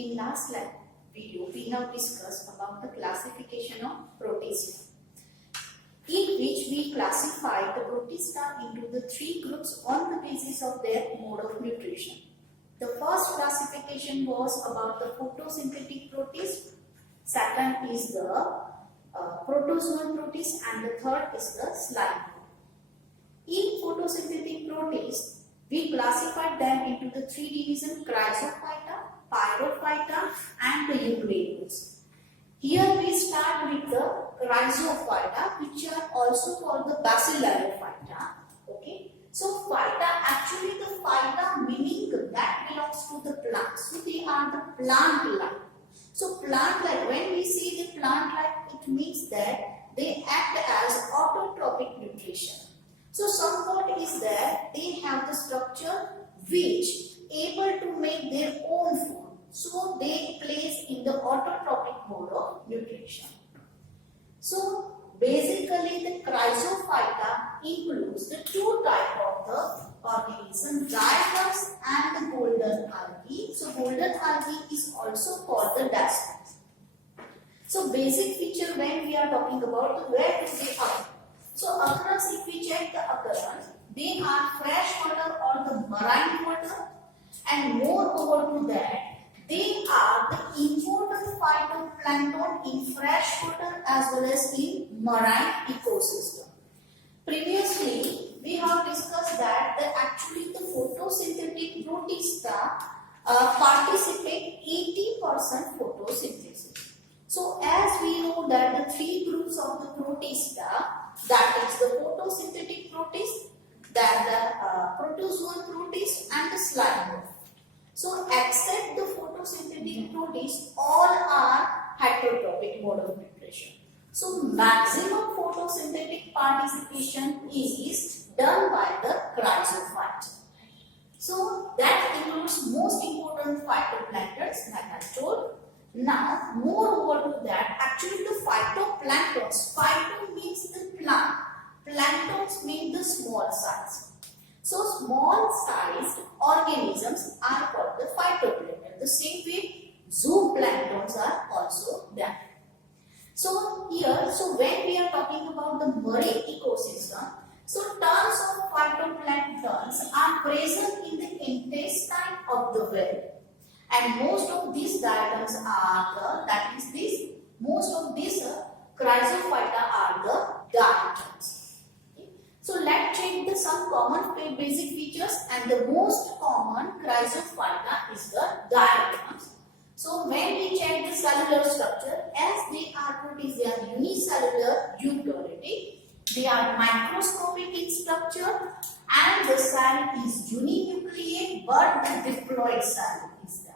In last video, we have discussed about the classification of protista, in which we classified the protista into the three groups on the basis of their mode of nutrition. The first classification was about the photosynthetic protist, second is the protozoan protist, and the third is the slime. In photosynthetic protists, we classified them into the three divisions: Chrysophyta, Pyrophyta, and the eukaryotes. Here we start with the Chrysophyta, which are also called the bacillophyta. Okay, so phyta, actually the phyta meaning that belongs to the plant. So they are the plant-like. So plant-like, when we say the plant-like, it means that they act as autotrophic nutrition. So some part is that they have the structure which able to make their own food. So they place in the autotrophic mode of nutrition. So basically the Chrysophyta includes the two types of the organism, diatoms and the golden algae. So golden algae is also called the diatoms. So basic feature when we are talking about where do they occur. So occurrence, if we check the occurrence, they are fresh water or the marine water, and moreover to that, they are the important phytoplankton in fresh water as well as in marine ecosystem. Previously, we have discussed that actually the photosynthetic protista participate 80% photosynthesis. So as we know that the three groups of the protista, that is the photosynthetic protist, then the protozoan protist and the slime. So except the photosynthetic protist, all are heterotrophic mode of nutrition. So maximum photosynthetic participation is done by the Chrysophyta. So that includes most important phytoplanktons, like I told. Now, moreover to that, actually the phytoplanktons, phyto means the plant, planktons mean the small size. So small sized organisms are called the phytoplankton. The same way zooplanktons are also there. So here, so when we are talking about the marine ecosystem, so tons of phytoplanktons are present in the intestine of the whale. And most of these diatoms are most of these Chrysophyta are the diatoms. Okay. So let's check some common basic features, and the most common Chrysophyta is the diatoms. So when we check the cellular structure, as they are protists, they are unicellular eukaryotic. They are microscopic in structure, and the cell is uninucleate, but the diploid cell is there.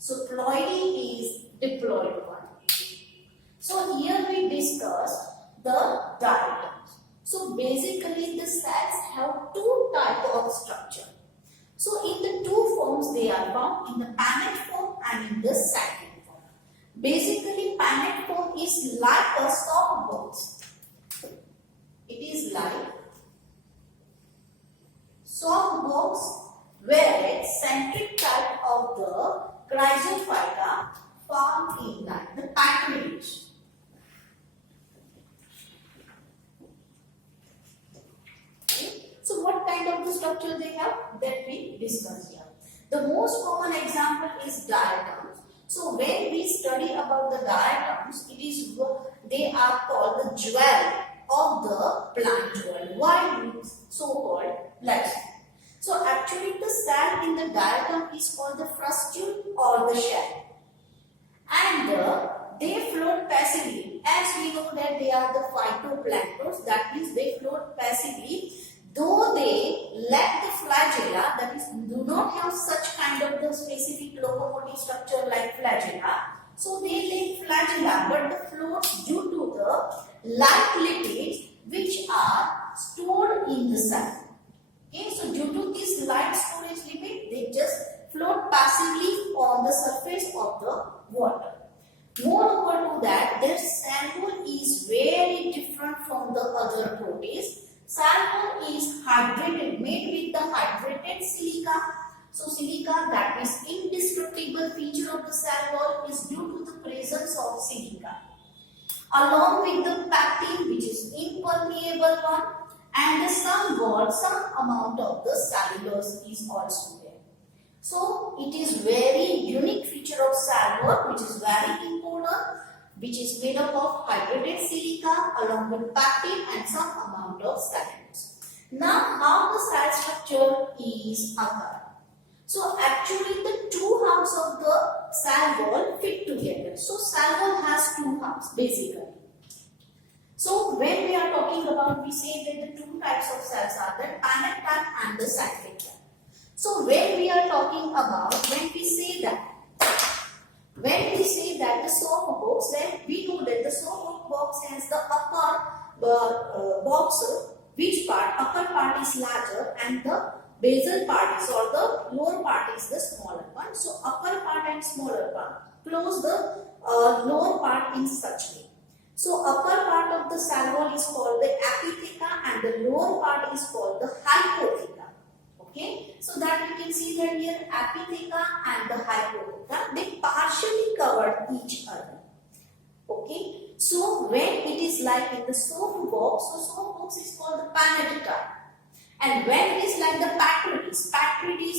So ploidy is diploid one. So here we discuss the diatoms. So basically the cells have two types of structure. So in the two forms they are found, in the pannate form and in the saccade form. Basically pannate form is like a soft box. It is like soft box where centric type of the Chrysophyta found in like the patronage. Okay. So what kind of the structure they have, that we discuss here. The most common example is diatoms. So when we study about the diatoms, they are called the jewel of the plant world. Why so called like? So actually the cell in the diatom is called the frustule or the shell, and they float passively. As we know that they are the phytoplanktons, that means they float passively, though they lack the flagella, that is do not have such kind of the specific locomotive structure like flagella. So they lack flagella, but the floats due to the light lipids which are stored in the cell. Okay, so due to this light storage lipid, they just float passively on the surface of the water. Moreover to that, their cell wall is very different from the other protists. Cell wall is hydrated, made with the hydrated silica. So silica that is indestructible indestructible feature of the cell wall is due to the presence of silica, along with the pectin, which is impermeable one, and somewhat some amount of the cellulose is also there. So it is very unique feature of cell wall, which is very important, which is made up of hydrated silica along with pectin and some amount of cellulose. Now, how the cell structure is occurred? So actually the two halves of the cell wall fit together. So cell wall has two halves basically. So when we are talking about, we say that the two types of cells are the panic type and the cyclic type. So when we are talking about, when we say that the soap box, then we know that the soap box has the upper box, which part, upper part is larger and the basal part is, or the lower part is the smaller one. So upper part and smaller part close the lower part in such way. So upper part of the cell wall is called the epitheca and the lower part is called the hypotheca. Okay, so that you can see that here epitheca and the hypotheca, they partially cover each other. Okay, so when it is like in the soap box, so soap box is called the Panetta type. And when it is like the Patrides,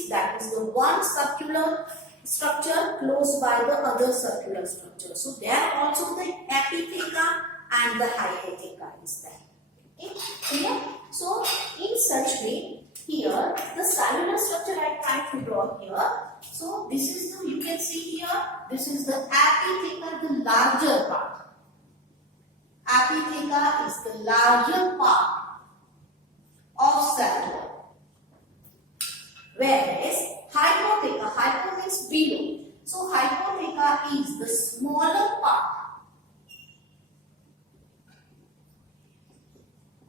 that is the one circular structure close by the other circular structure. So there also the epitheca and the hypotheca is there. Okay, clear? So in such way, here the cellular structure I try to draw here. So this is the, you can see here, this is the epitheca, the larger part. Epitheca is the larger part of cell wall, whereas hypo means below. So hypotheca is the smaller part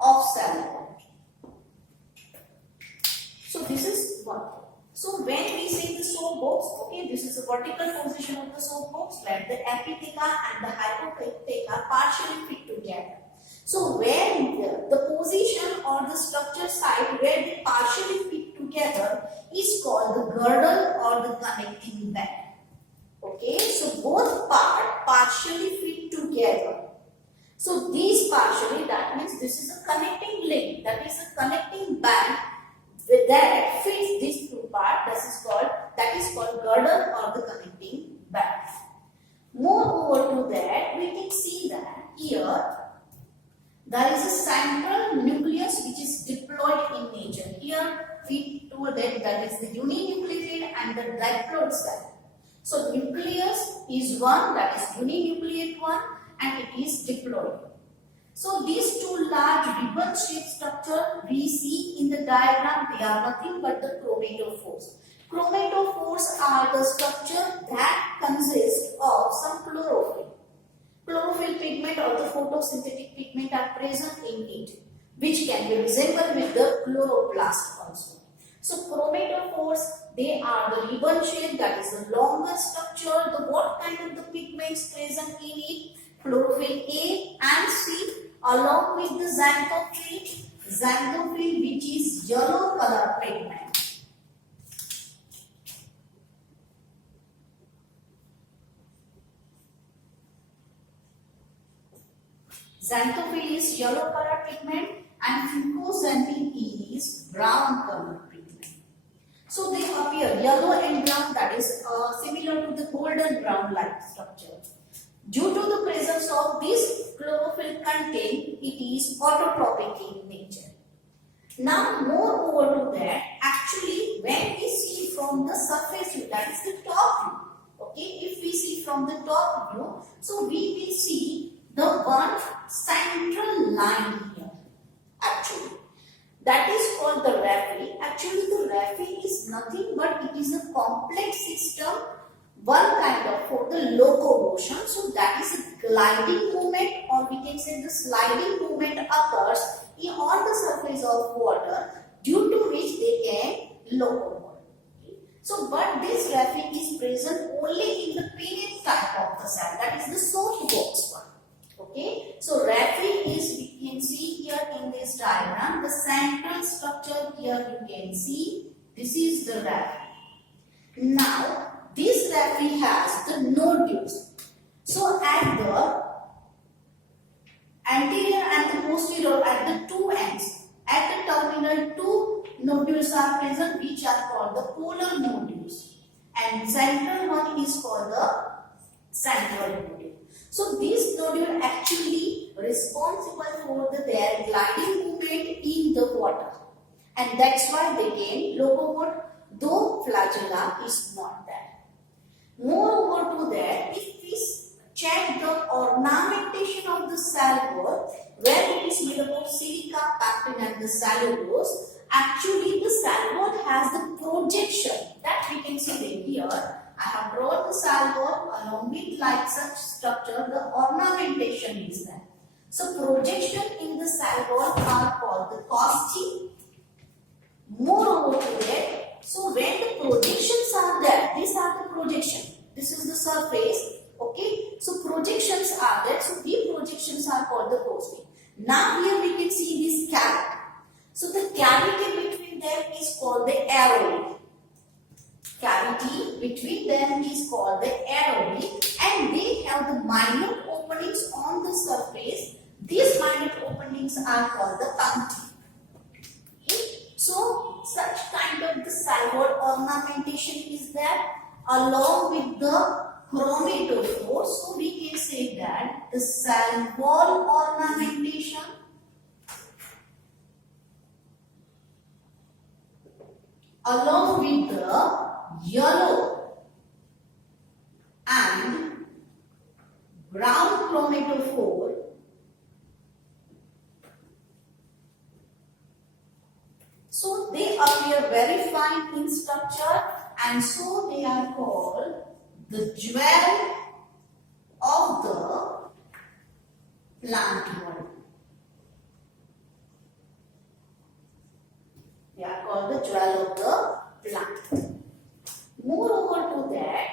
of cell wall. So this is one. So when we say the soap box, okay, this is the vertical position of the soap box, where the epitheca and the hypotheca partially fit together. So where the position or the structure side where they partially fit together is called the girdle or the connecting band. Okay, so both parts partially fit together. So these partially, that means this is a connecting link, that is a connecting band that fits these two parts. That is called girdle or the connecting band. Moreover to that, we can see that here there is a central nucleus which is diploid in nature. Here we told that is the uninucleated and the diploid cell. So nucleus is one, that is uninucleate one, and it is diploid. So these two large ribbon-shaped structure we see in the diagram, they are nothing but the chromatophores. Chromatophores are the structure that consists of some chlorophyll. Chlorophyll pigment or the photosynthetic pigment are present in it, which can be resembled with the chloroplast also. So chromatophores, they are the ribbon shape, that is the longest structure. What kind of the pigments present in it? Chlorophyll A and C, along with the xanthophyll, which is yellow color pigment. Xanthophyll is yellow color pigment and fucoxanthin is brown color pigment. So they appear yellow and brown, that is similar to the golden brown like structure. Due to the presence of this chlorophyll content, it is autotropic in nature. Now, moreover to that, actually when we see from the surface view, that is the top view, okay, if we see from the top view, so we will see the one central line here, actually. That is called the raphe. Actually, the raphe is nothing but it is a complex system, one kind of for the locomotion. So that is a gliding movement, or we can say the sliding movement occurs on the surface of water, due to which they can locomote. Okay. So but this raphe is present only in the parent type of the cell, that is the soap box one. Okay, so raphe is, we can see here in this diagram, the central structure here you can see, this is the raphe. Now, this is that we have the nodules. So at the anterior and the posterior, at the two ends, at the terminal, two nodules are present which are called the polar nodules, and central one is called the central nodule. So these nodules actually responsible for their gliding movement in the water, and that's why they can locomote, though flagella is not there. Moreover to that, if we check the ornamentation of the cell wall, where it is made up of silica, pectin and the cellulose, actually the cell wall has the projection that we can see here. I have drawn the cell wall along with like such structure, the ornamentation is there. So projection in the cell wall are called the costae. Moreover to that, so when the projections are there, these are the projection. This is the surface. Okay, so projections are there. So these projections are called the costae. Now here we can see this cavity. So the cavity between them is called the aerole. Cavity between them is called the aerole, and they have the minute openings on the surface. These minute openings are called the puncti. Okay? So such kind of the cell wall ornamentation is there along with the chromatophores. So we can say that the cell wall ornamentation along with the yellow and brown chromatophore so they appear very fine in structure, and so they are called the jewel of the plant world. They are called the jewel of the plant. Moreover to that,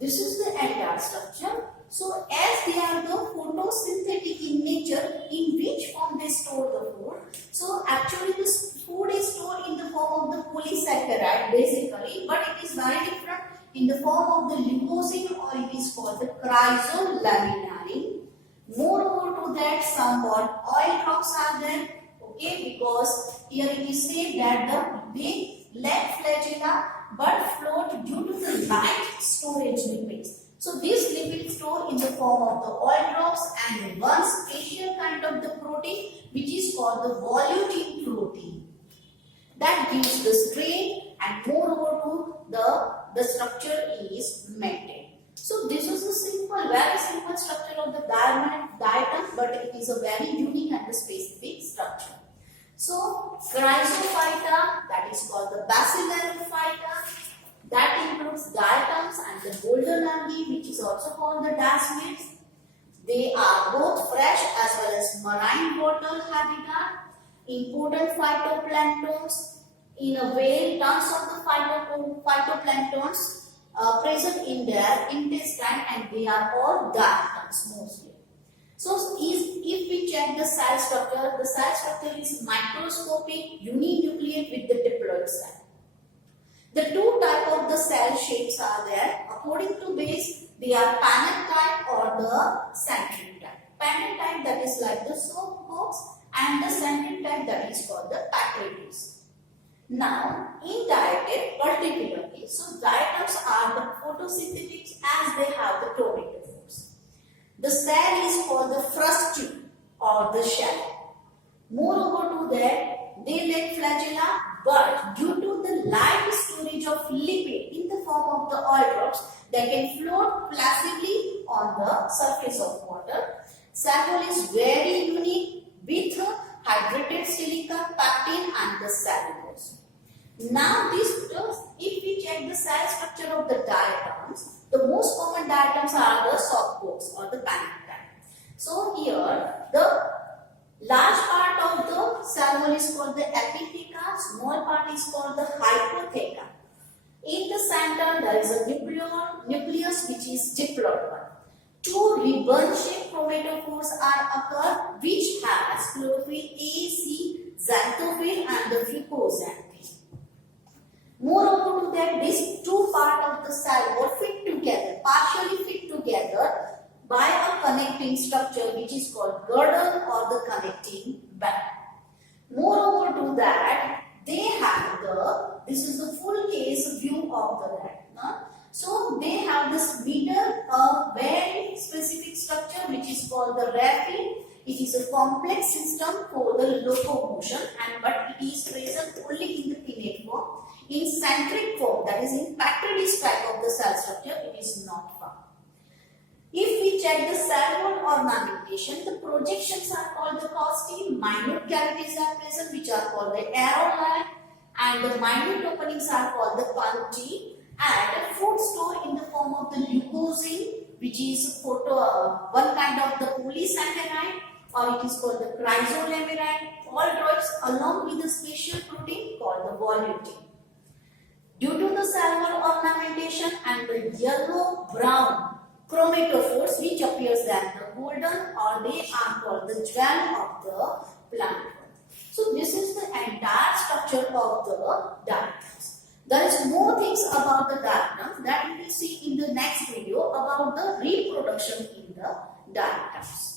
this is the entire structure. So as they are the photosynthetic in nature, in which form they store the food. So actually this food is stored in the form of the polysaccharide basically, but it is very different in the form of the leucosine, or it is called the chrysolaminarin. Moreover to that, somewhat oil drops are there. Okay, because here it is said that they lack flagella but float due to the light storage lipids. So these lipids store in the form of the oil drops and one special kind of the protein which is called the volutin protein. That gives the strain, and moreover to the structure is maintained. So this is a simple, very simple structure of the diatom, but it is a very unique and specific structure. So Chrysophyta, that is called the bacillophyta, that includes diatoms and the golden algae, which is also called the dasmids. They are both fresh as well as marine water habitat. Important phytoplanktons, in a way tons of the phytoplanktons present in their intestine, and they are all diatoms mostly. So if we check the cell structure is microscopic, uninucleate with the diploid cell. The two type of the cell shapes are there. According to base, they are pennant type or the centric type. Pennant type, that is like the soap box, and the centric type, that is called the Petri. Now, in diatom particularly, so diatoms are the photosynthetic as they have the chromatophores. The cell is called the frustule or the shell. Moreover to that, they lack flagella, but due to the light storage of lipid in the form of the oil drops, they can float placidly on the surface of water. Cell wall is very unique with hydrated silica, pectin and the cellulose. Now if we check the cell structure of the diatoms, the most common diatoms are the soft box or the pennant type. So here the large part of the cell wall is called the epitheca, small part is called the hypotheca. In the center there is a nucleus which is diploid one. Two ribbon-shaped chromatophores are occur which has chlorophyll A, C, xanthophyll and the fucoxanthin. Moreover to that, these two parts of the cell wall fit together, partially fit together by a connecting structure which is called girdle or the connecting band. Moreover to that, they have this is the full case view of the rat. So they have this middle, a very specific structure which is called the raphe. It is a complex system for the locomotion, but it is present only in the pinnate form. In centric form, that is in Petridis type of the cell structure, it is not found. If we check the cell wall ornamentation, the projections are called the costae, minute cavities are present which are called the areolae, and the minute openings are called the puncti, and food store in the form of the leucosine, which is one kind of the polysaccharide, or it is called the chrysolamiride, all drugs along with the special protein called the volutin. Due to the cell wall ornamentation and the yellow-brown chromatophores which appears than the golden, or they are called the jewel of the plant. So this is the entire structure of the diatoms. There is more things about the diatoms that we will see in the next video about the reproduction in the diatoms.